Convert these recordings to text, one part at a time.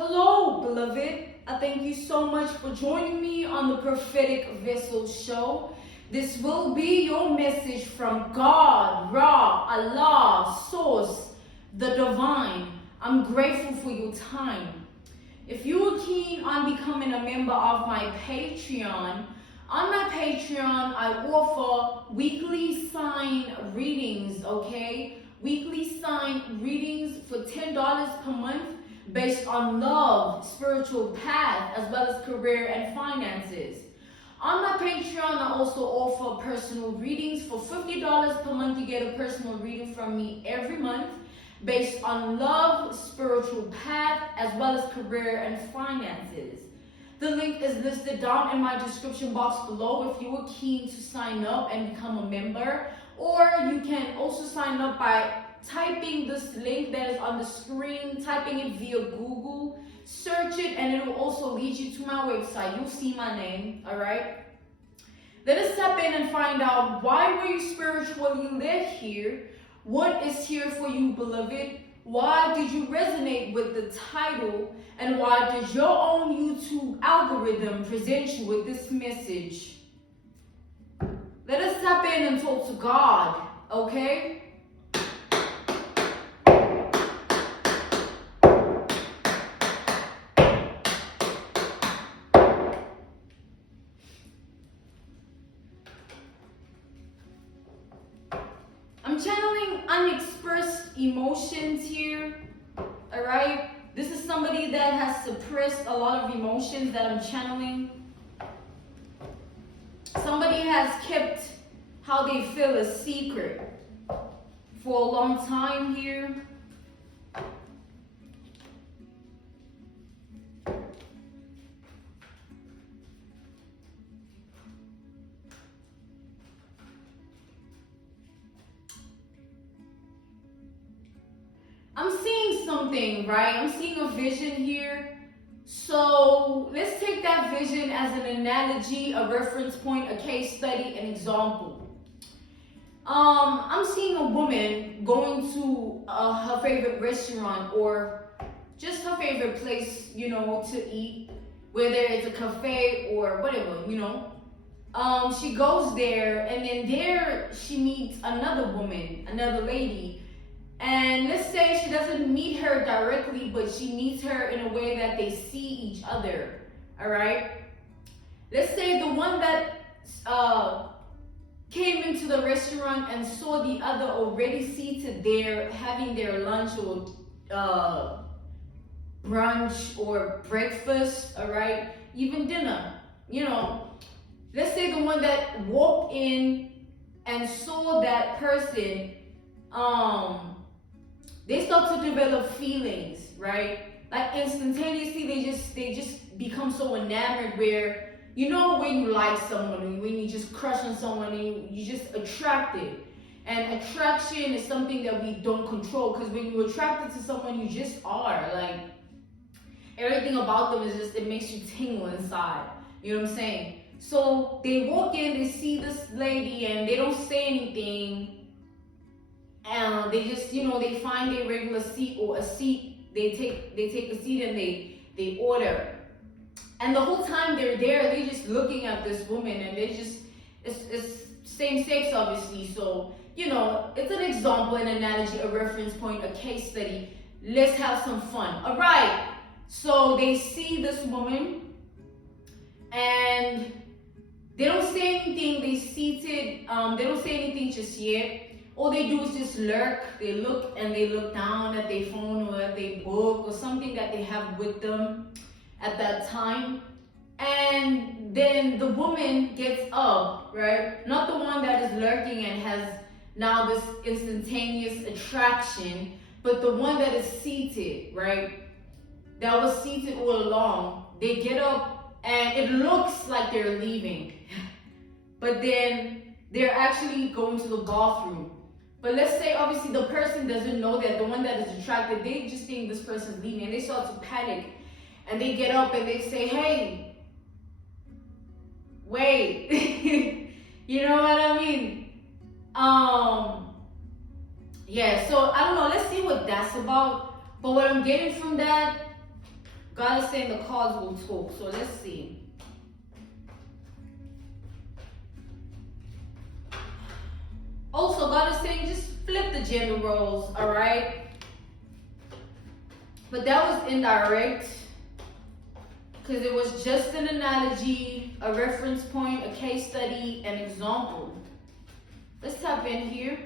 Hello, beloved. I thank you so much for joining me on the Prophetic Vessel Show. This will be your message from God, Ra, Allah, Source, the Divine. I'm grateful for your time. If you are keen on becoming a member of my Patreon, on my Patreon, I offer weekly sign readings, okay? Weekly sign readings for $10 per month based on love, spiritual path, as well as career and finances. On my Patreon, I also offer personal readings for $50 per month. You get a personal reading from me every month based on love, spiritual path, as well as career and finances. The link is listed down in my description box below if you are keen to sign up and become a member. Or you can also sign up by typing this link that is on the screen, typing it via Google, search it, and it will also lead you to my website. You'll see my name, all right? Let us step in and find out, why were you spiritually led here? What is here for you, beloved? Why did you resonate with the title? And why did your own YouTube algorithm present you with this message? Let us step in and talk to God, okay? I'm channeling unexpressed emotions here, all right? This is somebody that has suppressed a lot of emotions that I'm channeling. Somebody has kept how they feel a secret for a long time here. I'm seeing something, right? I'm seeing a vision here. So let's take that vision as an analogy, a reference point, a case study, an example. I'm seeing a woman going to her favorite restaurant or just her favorite place, to eat, whether it's a cafe or whatever, She goes there, and then there she meets another woman, another lady. And let's say she doesn't meet her directly, but she meets her in a way that they see each other, all right? Let's say the one that came into the restaurant and saw the other already seated there having their lunch or brunch or breakfast, all right? Even dinner, Let's say the one that walked in and saw that person, they start to develop feelings, right? Like instantaneously, they just become so enamored where, when you like someone, when you just crush on someone, and you just attracted. And attraction is something that we don't control, because when you're attracted to someone, you just are. Like, everything about them is just, it makes you tingle inside. You know what I'm saying? So they walk in, they see this lady, and they don't say anything. And they just, they find a regular seat or a seat. They take a seat and they order. And the whole time they're there, they're just looking at this woman, and they just, it's same sex, obviously. So, it's an example, an analogy, a reference point, a case study. Let's have some fun. All right. So they see this woman, and they don't say anything. They don't say anything just yet. All they do is just lurk. They look down at their phone or at their book or something that they have with them at that time. And then the woman gets up, right? Not the one that is lurking and has now this instantaneous attraction, but the one that is seated, right? That was seated all along. They get up and it looks like they're leaving, but then they're actually going to the bathroom. But let's say, obviously, the person doesn't know that, the one that is attracted, they just think this person's leaving, and they start to panic. And they get up and they say, hey, wait. You know what I mean? Yeah, so I don't know. Let's see what that's about. But what I'm getting from that, God is saying the cards will talk. So let's see. Also, God is saying just flip the gender roles, all right? But that was indirect, because it was just an analogy, a reference point, a case study, an example. Let's tap in here.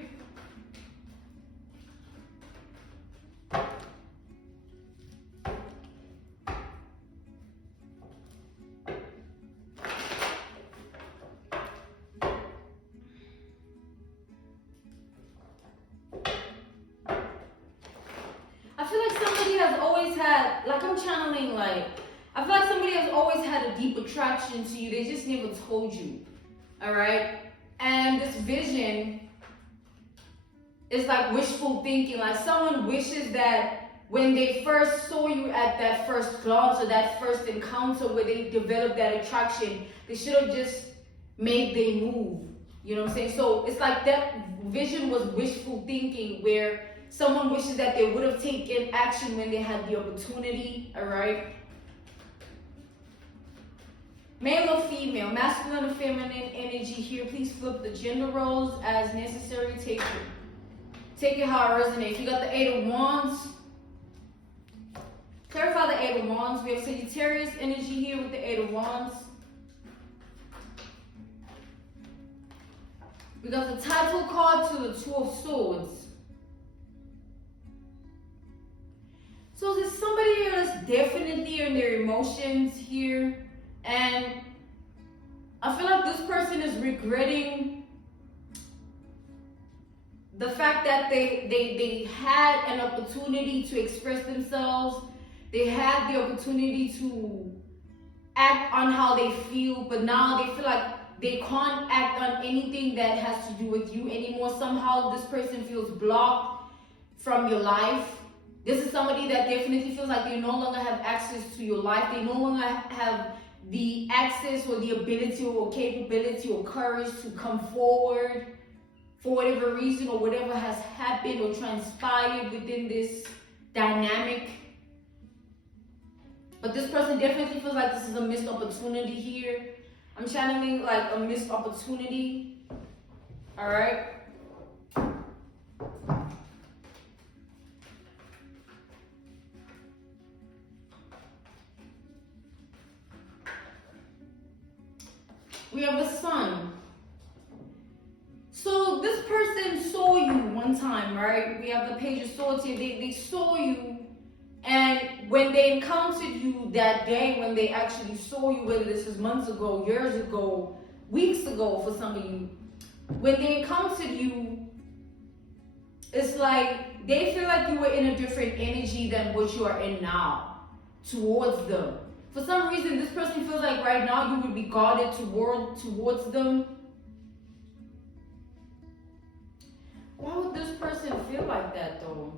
I feel like somebody has always had, like I'm channeling, like, I feel like somebody has always had a deep attraction to you. They just never told you, all right? And this vision is like wishful thinking. Like someone wishes that when they first saw you at that first glance or that first encounter where they developed that attraction, they should have just made their move. You know what I'm saying? So it's like that vision was wishful thinking, where someone wishes that they would have taken action when they had the opportunity, all right? Male or female, masculine or feminine energy here. Please flip the gender roles as necessary. Take it how it resonates. We got the Eight of Wands. Clarify the Eight of Wands. We have Sagittarius energy here with the Eight of Wands. We got the title card to the Two of Swords. So there's somebody here that's definitely in their emotions here. And I feel like this person is regretting the fact that they had an opportunity to express themselves. They had the opportunity to act on how they feel, but now they feel like they can't act on anything that has to do with you anymore. Somehow this person feels blocked from your life. This is somebody that definitely feels like they no longer have access to your life. They no longer have the access or the ability or capability or courage to come forward for whatever reason or whatever has happened or transpired within this dynamic. But this person definitely feels like this is a missed opportunity here. I'm channeling like a missed opportunity. All right. We have the Sun. So this person saw you one time, right? We have the Page of Swords here. They saw you, and when they encountered you that day, when they actually saw you, whether this was months ago, years ago, weeks ago for some of you, when they encountered you, it's like they feel like you were in a different energy than what you are in now towards them. For some reason, this person feels like right now you would be guarded towards them. Why would this person feel like that though?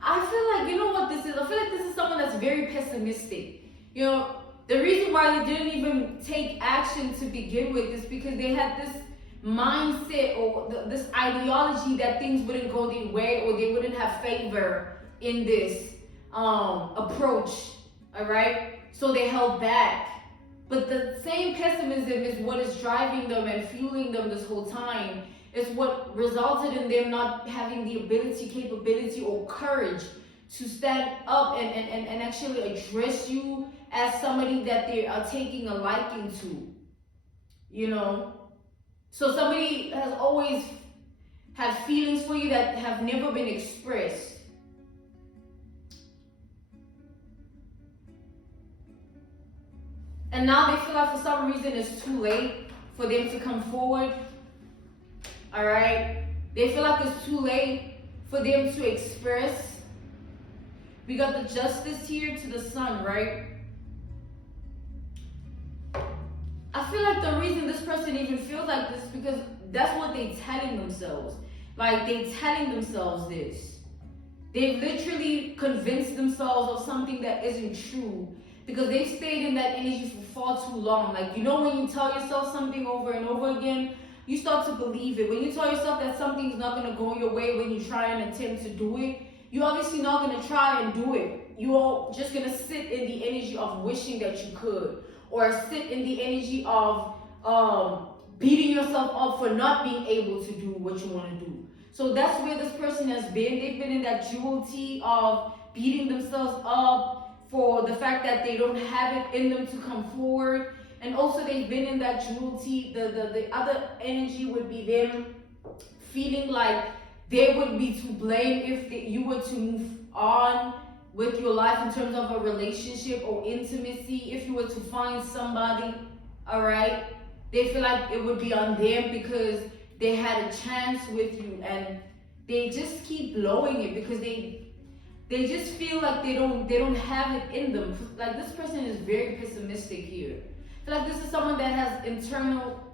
I feel like, you know what this is? I feel like this is someone that's very pessimistic. You know, the reason why they didn't even take action to begin with is because they had this mindset or this ideology that things wouldn't go their way or they wouldn't have favor in this approach, all right? So they held back. But the same pessimism is what is driving them and fueling them this whole time. It's what resulted in them not having the ability, capability, or courage to stand up and actually address you as somebody that they are taking a liking to, you know? So somebody has always had feelings for you that have never been expressed. And now they feel like for some reason it's too late for them to come forward. All right? They feel like it's too late for them to express. We got the Justice here to the Sun, right? I feel like the reason this person even feels like this is because that's what they're telling themselves. Like, they're telling themselves this. They've literally convinced themselves of something that isn't true because they've stayed in that energy for far too long. Like, you know, when you tell yourself something over and over again, you start to believe it. When you tell yourself that something's not going to go your way when you try and attempt to do it, you're obviously not going to try and do it. You're just going to sit in the energy of wishing that you could, or sit in the energy of beating yourself up for not being able to do what you want to do. So that's where this person has been. They've been in that duality of beating themselves up for the fact that they don't have it in them to come forward. And also they've been in that duality. The other energy would be them feeling like they would be to blame if you were to move on with your life in terms of a relationship or intimacy. If you were to find somebody, all right, they feel like it would be on them because they had a chance with you, and they just keep blowing it because they just feel like they don't have it in them. Like, this person is very pessimistic here. I feel like this is someone that has internal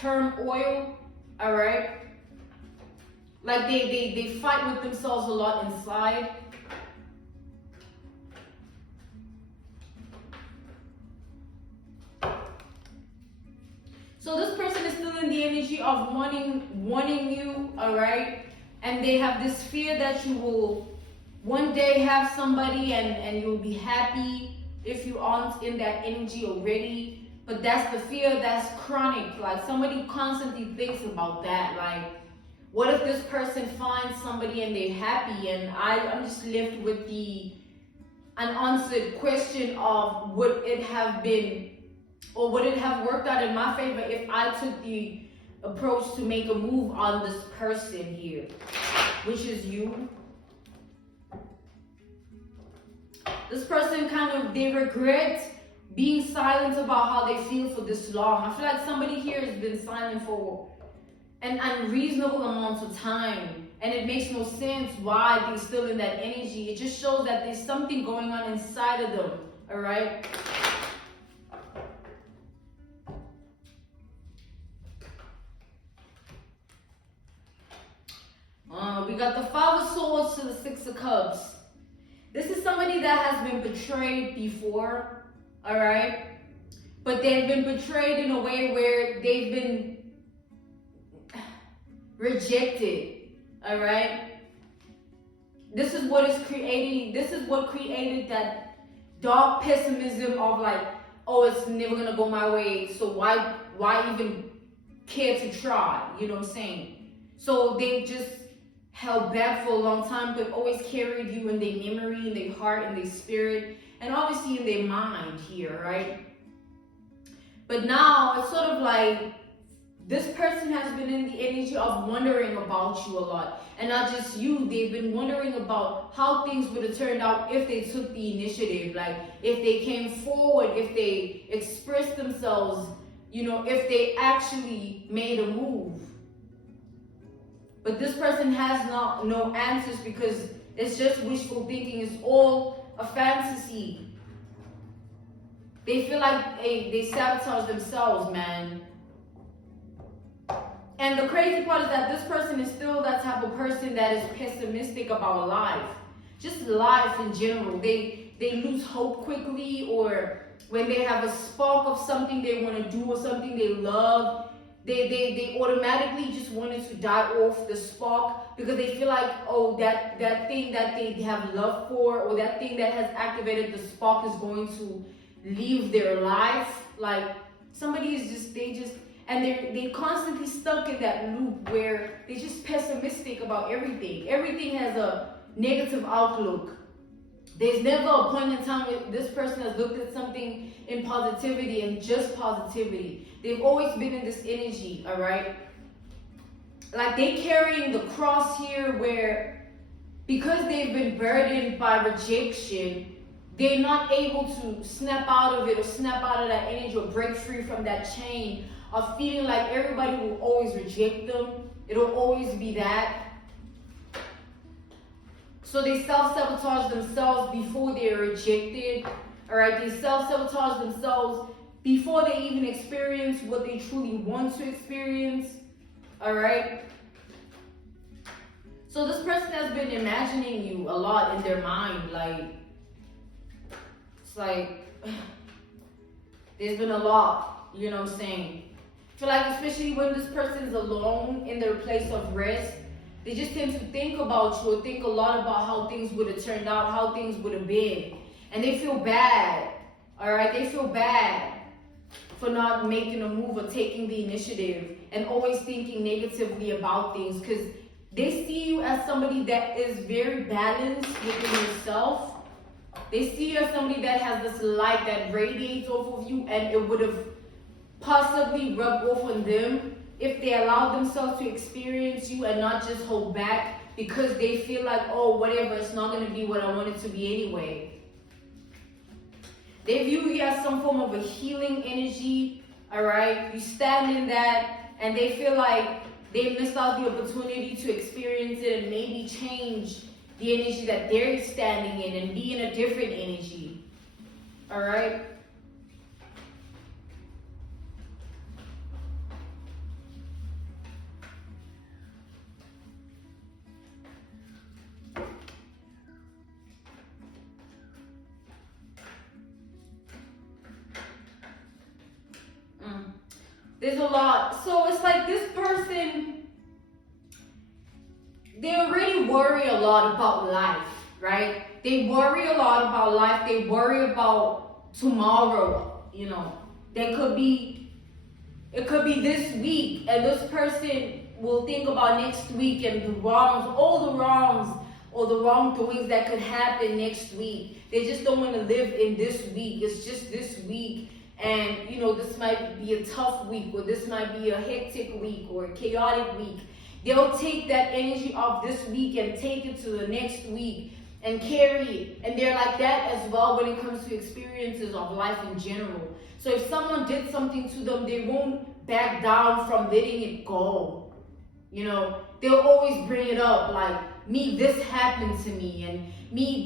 turmoil, all right? Like they fight with themselves a lot inside. So this person is still in the energy of wanting you, all right? And they have this fear that you will one day have somebody and you'll be happy if you aren't in that energy already. But that's the fear that's chronic. Like, somebody constantly thinks about that. Like, what if this person finds somebody and they're happy? And I'm just left with the unanswered question of, would it have been, or would it have worked out in my favor if I took the approach to make a move on this person here, which is you? This person they regret being silent about how they feel for this long. I feel like somebody here has been silent for an unreasonable amount of time, and it makes no sense why they're still in that energy. It just shows that there's something going on inside of them, all right? We got the Five of Swords to the Six of Cups. This is somebody that has been betrayed before, all right? But they've been betrayed in a way where they've been rejected, all right? This is what created that dark pessimism of like, oh, it's never gonna go my way, so why even care to try? You know what I'm saying? So they just held back for a long time, but always carried you in their memory, in their heart, in their spirit, and obviously in their mind here, right? But now it's sort of like this person has been in the energy of wondering about you a lot. And not just you, they've been wondering about how things would have turned out if they took the initiative, like if they came forward, if they expressed themselves, you know, if they actually made a move. But this person has no answers because it's just wishful thinking. It's all a fantasy. They feel like they sabotage themselves, man. And the crazy part is that this person is still that type of person that is pessimistic about life. Just life in general. They lose hope quickly, or when they have a spark of something they want to do or something they love, they automatically just wanted to die off the spark because they feel like, oh, that thing that they have love for, or that thing that has activated the spark is going to leave their life. Like, somebody is just, and they're constantly stuck in that loop where they're just pessimistic about everything. Everything has a negative outlook. There's never a point in time where this person has looked at something in positivity and just positivity. They've always been in this energy, all right? Like, they carrying the cross here where, because they've been burdened by rejection, they're not able to snap out of it or snap out of that energy or break free from that chain of feeling like everybody will always reject them. It'll always be that. So they self-sabotage themselves before they're rejected. All right, they self-sabotage themselves before they even experience what they truly want to experience. All right. So this person has been imagining you a lot in their mind. Like, it's like, there's been a lot, you know what I'm saying? I feel like especially when this person is alone in their place of rest, They just tend to think about you or think a lot about how things would have turned out, how things would have been. And they feel bad, all right? They feel bad for not making a move or taking the initiative and always thinking negatively about things, because they see you as somebody that is very balanced within yourself. They see you as somebody that has this light that radiates off of you, and it would have possibly rubbed off on them if they allowed themselves to experience you and not just hold back because they feel like, oh, whatever, it's not going to be what I want it to be anyway. They view you as some form of a healing energy, all right? You stand in that, and they feel like they missed out the opportunity to experience it and maybe change the energy that they're standing in and be in a different energy, all right? There's a lot. So it's like this person, they already worry a lot about life, right? They worry a lot about life. They worry about tomorrow, you know. It could be this week, and this person will think about next week and the wrongs, all the wrongs or the wrongdoings that could happen next week. They just don't want to live in this week. It's just this week. And, you know, this might be a tough week, or this might be a hectic week or a chaotic week. They'll take that energy of this week and take it to the next week and carry it. And they're like that as well when it comes to experiences of life in general. So if someone did something to them, they won't back down from letting it go. You know, they'll always bring it up, like, me, this happened to me, and me,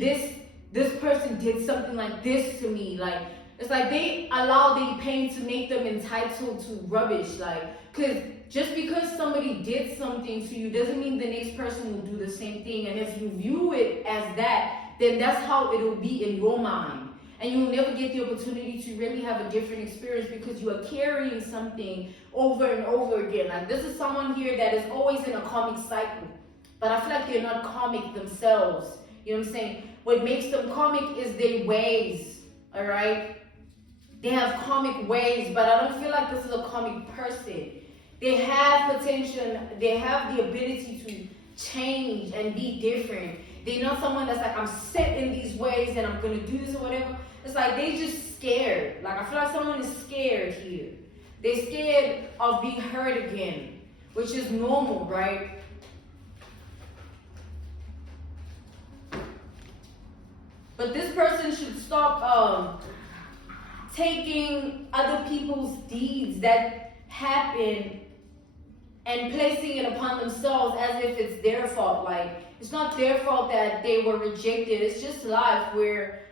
this person did something like this to me. Like, it's like they allow the pain to make them entitled to rubbish. Like, because just because somebody did something to you doesn't mean the next person will do the same thing. And if you view it as that, then that's how it will be in your mind. And you'll never get the opportunity to really have a different experience because you are carrying something over and over again. Like, this is someone here that is always in a karmic cycle. But I feel like they're not karmic themselves. You know what I'm saying? What makes them karmic is their ways, all right? They have karmic ways, but I don't feel like this is a karmic person. They have potential, they have the ability to change and be different. They're not someone that's like, I'm set in these ways and I'm gonna do this or whatever. It's like they just scared. Like, I feel like someone is scared here. They're scared of being hurt again, which is normal, right? But this person should stop taking other people's deeds that happen and placing it upon themselves as if it's their fault. Like, it's not their fault that they were rejected. It's just life, where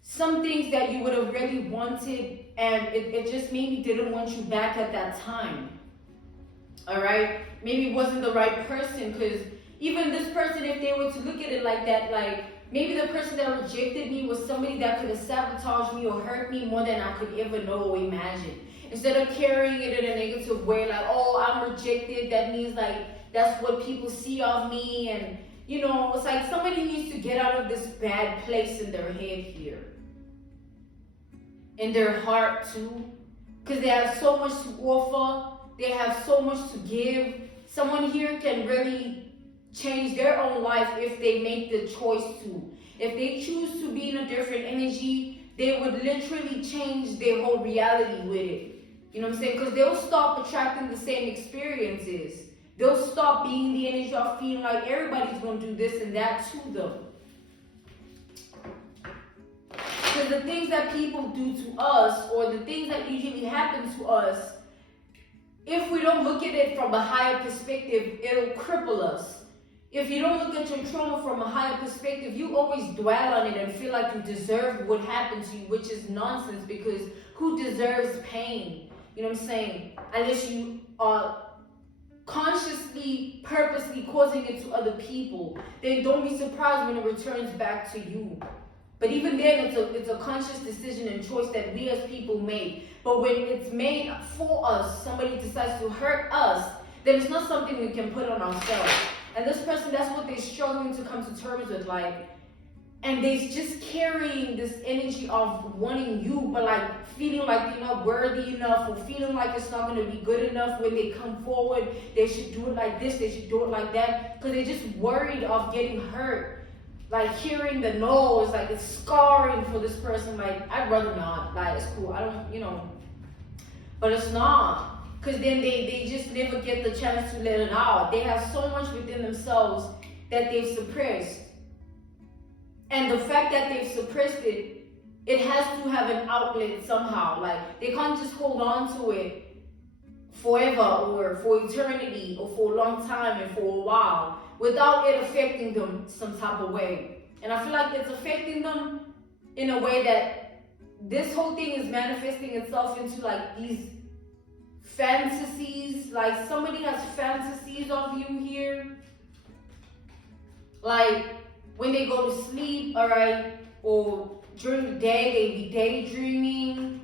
some things that you would have really wanted and it just maybe didn't want you back at that time. All right? Maybe it wasn't the right person, because even this person, if they were to look at it like that, like, maybe the person that rejected me was somebody that could have sabotaged me or hurt me more than I could ever know or imagine. Instead of carrying it in a negative way, like, oh, I'm rejected, that means, like, that's what people see of me. And, you know, it's like somebody needs to get out of this bad place in their head here. In their heart, too. Because they have so much to offer. They have so much to give. Someone here can really change their own life if they make the choice to. If they choose to be in a different energy, they would literally change their whole reality with it. You know what I'm saying? Because they'll stop attracting the same experiences. They'll stop being the energy of feeling like everybody's going to do this and that to them. Because the things that people do to us, or the things that usually happen to us, if we don't look at it from a higher perspective, it'll cripple us. If you don't look at your trauma from a higher perspective, you always dwell on it and feel like you deserve what happened to you, which is nonsense, because who deserves pain? You know what I'm saying? Unless you are consciously, purposely causing it to other people, then don't be surprised when it returns back to you. But even then, it's a conscious decision and choice that we as people make. But when it's made for us, somebody decides to hurt us, then it's not something we can put on ourselves. And this person, that's what they're struggling to come to terms with, like, and they just carrying this energy of wanting you, but like feeling like you're not worthy enough, or feeling like it's not going to be good enough when they come forward. They should do it like this, they should do it like that, because they're just worried of getting hurt. Like hearing the no is like it's scarring for this person. Like, I'd rather not. Like, it's cool. I don't, but it's not. Because then they just never get the chance to let it out. They have so much within themselves that they've suppressed. And the fact that they've suppressed it, it has to have an outlet somehow. Like, they can't just hold on to it forever or for eternity or for a long time and for a while without it affecting them some type of way. And I feel like it's affecting them in a way that this whole thing is manifesting itself into like these fantasies. Like, somebody has fantasies of you here. Like, when they go to sleep, all right, or during the day, they be daydreaming.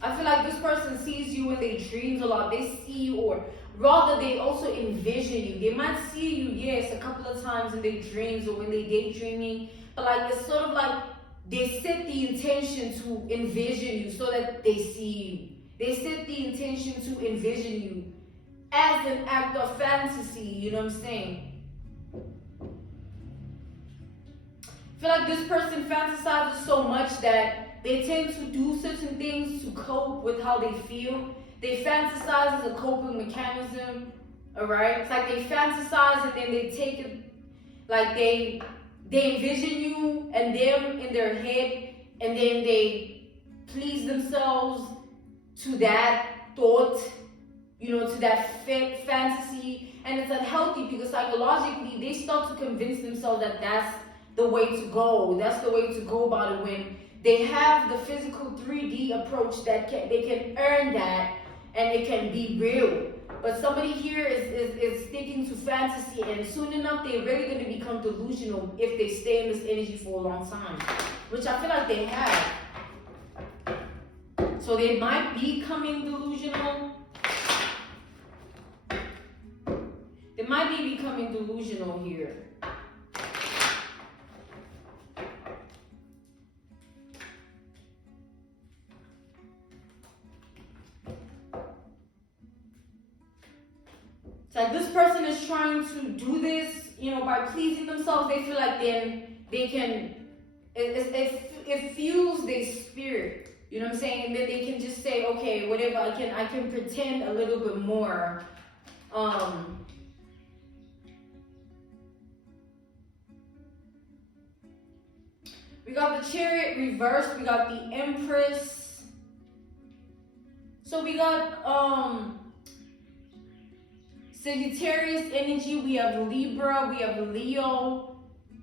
I feel like this person sees you in their dreams a lot. They see you, or rather, they also envision you. They might see you, yes, a couple of times in their dreams or when they're daydreaming, but like it's sort of like they set the intention to envision you so that they see you. They set the intention to envision you as an act of fantasy, you know what I'm saying? I feel like this person fantasizes so much that they tend to do certain things to cope with how they feel. They fantasize as a coping mechanism, alright? It's like they fantasize and then they take it, like they envision you and them in their head, and then they please themselves to that thought, to that fantasy. And it's unhealthy because psychologically they start to convince themselves that that's the way to go. That's the way to go about it, when they have the physical 3D approach that they can earn that and it can be real. But somebody here is sticking to fantasy, and soon enough they're really going to become delusional if they stay in this energy for a long time, which I feel like they have. So they might be becoming delusional. They might be becoming delusional here. It's like this person is trying to do this, by pleasing themselves. They feel like then they can, it fuels their spirit, you know what I'm saying? And then they can just say, okay, whatever, I can pretend a little bit more. We got the Chariot reversed, we got the Empress. So we got, Sagittarius energy, we have Libra, we have Leo,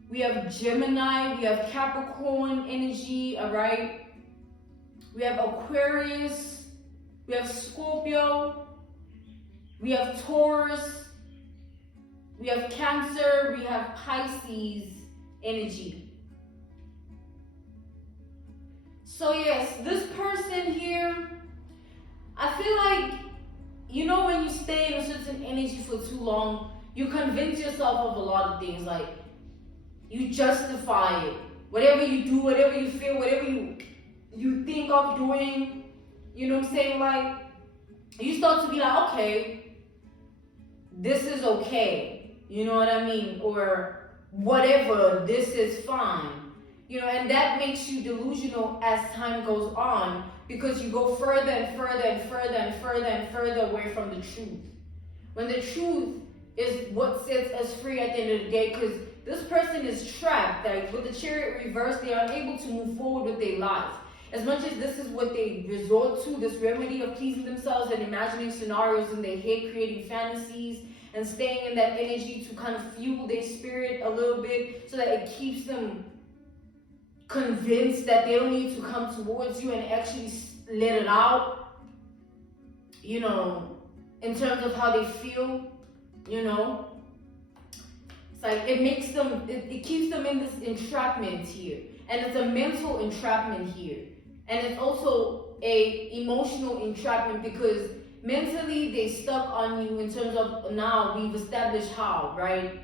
we have Gemini, we have Capricorn energy, all right? We have Aquarius, we have Scorpio, we have Taurus, we have Cancer, we have Pisces energy. So yes, this person here, I feel like, when you stay in a certain energy for too long, you convince yourself of a lot of things. Like, you justify it. Whatever you do, whatever you feel, whatever you think of doing, you know what I'm saying? Like, you start to be like, okay, this is okay. You know what I mean? Or whatever, this is fine. And that makes you delusional as time goes on, because you go further and further and further and further and further away from the truth. When the truth is what sets us free at the end of the day, because this person is trapped. Like, with the Chariot reversed, they are unable to move forward with their life. As much as this is what they resort to, this remedy of pleasing themselves and imagining scenarios in their head, creating fantasies, and staying in that energy to kind of fuel their spirit a little bit so that it keeps them convinced that they don't need to come towards you and actually let it out, in terms of how they feel, It's like it makes them, it keeps them in this entrapment here. And it's a mental entrapment here. And it's also a emotional entrapment, because mentally they stuck on you in terms of now we've established how, right?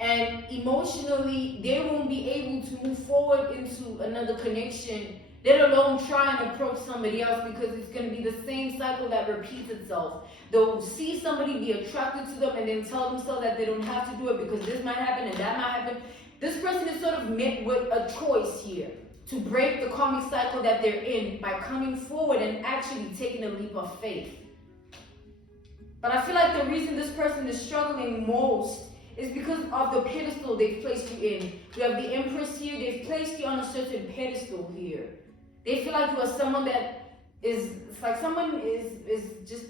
And emotionally, they won't be able to move forward into another connection, let alone try and approach somebody else, because it's going to be the same cycle that repeats itself. They'll see somebody, be attracted to them, and then tell themselves that they don't have to do it because this might happen and that might happen. This person is sort of met with a choice here to break the karmic cycle that they're in by coming forward and actually taking a leap of faith. But I feel like the reason this person is struggling most is because of the pedestal they've placed you in. We have the Empress here. They've placed you on a certain pedestal here. They feel like you are someone that is, it's like someone is just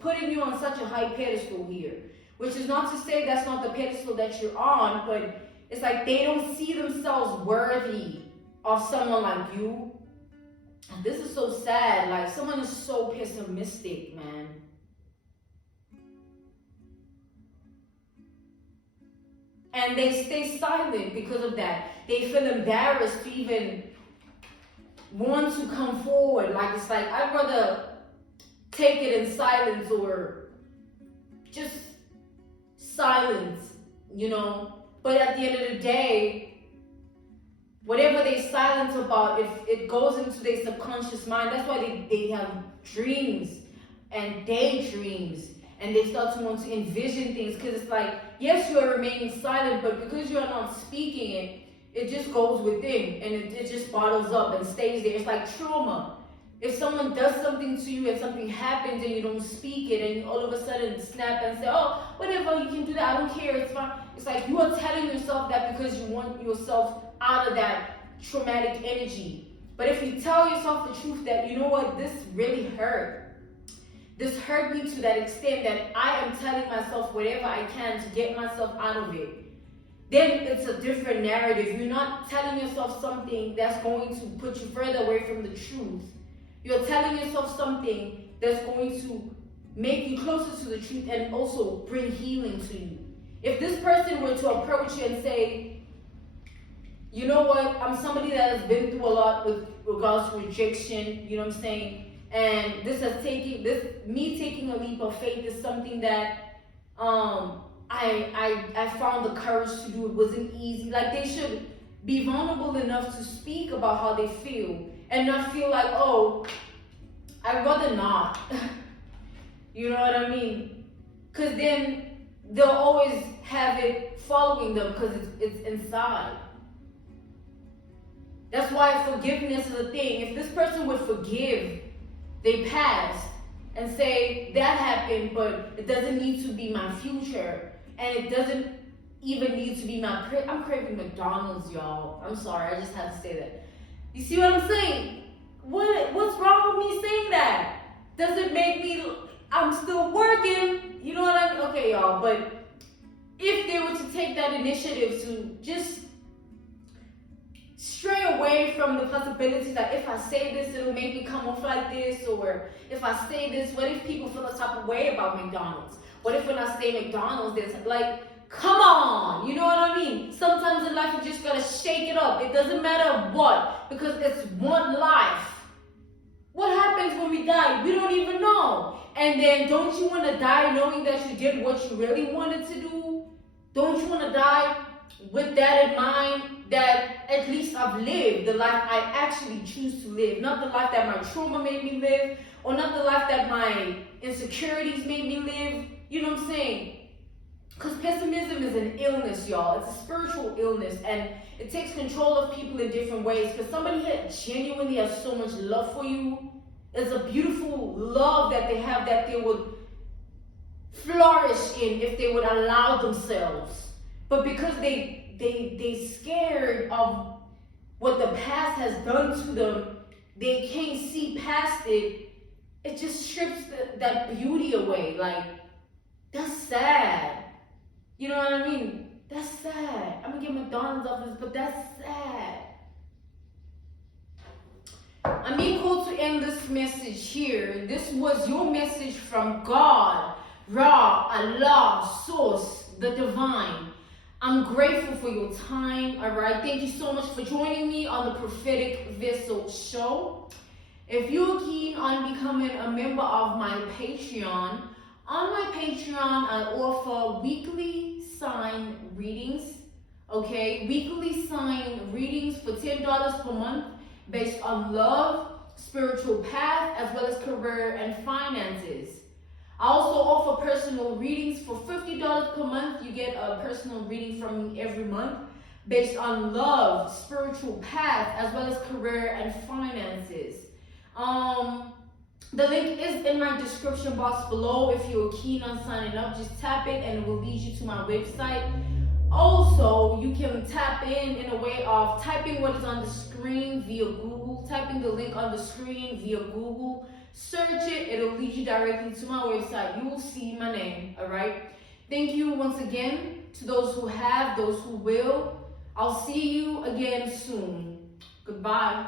putting you on such a high pedestal here. Which is not to say that's not the pedestal that you're on, but it's like they don't see themselves worthy of someone like you. And this is so sad. Like, someone is so pessimistic, man. And they stay silent because of that. They feel embarrassed to even want to come forward. Like, it's like, I'd rather take it in silence or just silence, you know. But at the end of the day, whatever they silence about, if it goes into their subconscious mind, that's why they have dreams and daydreams. And they start to want to envision things, because it's like, yes, you are remaining silent, but because you are not speaking it, it just goes within and it just bottles up and stays there. It's like trauma. If someone does something to you and something happens and you don't speak it, and you all of a sudden snap and say, oh, whatever, you can do that, I don't care, it's fine. It's like you are telling yourself that because you want yourself out of that traumatic energy. But if you tell yourself the truth that, you know what, this really hurt. This hurt me to that extent that I am telling myself whatever I can to get myself out of it. Then it's a different narrative. You're not telling yourself something that's going to put you further away from the truth. You're telling yourself something that's going to make you closer to the truth and also bring healing to you. If this person were to approach you and say, you know what, I'm somebody that has been through a lot with regards to rejection, you know what I'm saying? And me taking a leap of faith is something that I found the courage to do. It wasn't easy. Like, they should be vulnerable enough to speak about how they feel and not feel like, oh, I'd rather not. You know what I mean? Because then they'll always have it following them because it's inside. That's why forgiveness is a thing. If this person would forgive they past and say that happened, but it doesn't need to be my future, and it doesn't even need to be I'm craving McDonald's, y'all. I'm sorry, I just had to say that. You see what I'm saying? What's wrong with me saying that? Does it make me, I'm still working, you know what I mean? Okay, y'all, but if they were to take that initiative to just stray away from the possibilities that if I say this, it'll make me come off like this, or if I say this, what if people feel a type of way about McDonald's? What if when I say McDonald's, there's like, come on, you know what I mean? Sometimes in life you just gotta shake it up. It doesn't matter what, because it's one life. What happens when we die? We don't even know. And then don't you want to die knowing that you did what you really wanted to do? Don't you want to die with that in mind, that at least I've lived the life I actually choose to live, not the life that my trauma made me live, or not the life that my insecurities made me live, you know what I'm saying? Because pessimism is an illness, y'all. It's a spiritual illness, and it takes control of people in different ways, because somebody that genuinely has so much love for you, it's a beautiful love that they have that they would flourish in if they would allow themselves. But because they scared of what the past has done to them, they can't see past it. It just strips that beauty away. Like, that's sad. You know what I mean? That's sad. I'm gonna get McDonald's off this, but that's sad. I'm being called to end this message here. This was your message from God, Ra, Allah, Source, the Divine. I'm grateful for your time, all right? Thank you so much for joining me on the Prophetic Vessel Show. If you're keen on becoming a member of my Patreon, on my Patreon I offer weekly sign readings. Okay, weekly sign readings for $10 per month based on love, spiritual path, as well as career and finances. I also offer personal readings for $50 per month. You get a personal reading from me every month based on love, spiritual path, as well as career and finances. The link is in my description box below. If you're keen on signing up, just tap it and it will lead you to my website. Also, you can tap in a way of typing what is on the screen via Google, typing the link on the screen via Google, search it, it'll lead you directly to my website. You will see my name, all right? Thank you once again to those who have, those who will. I'll see you again soon. Goodbye.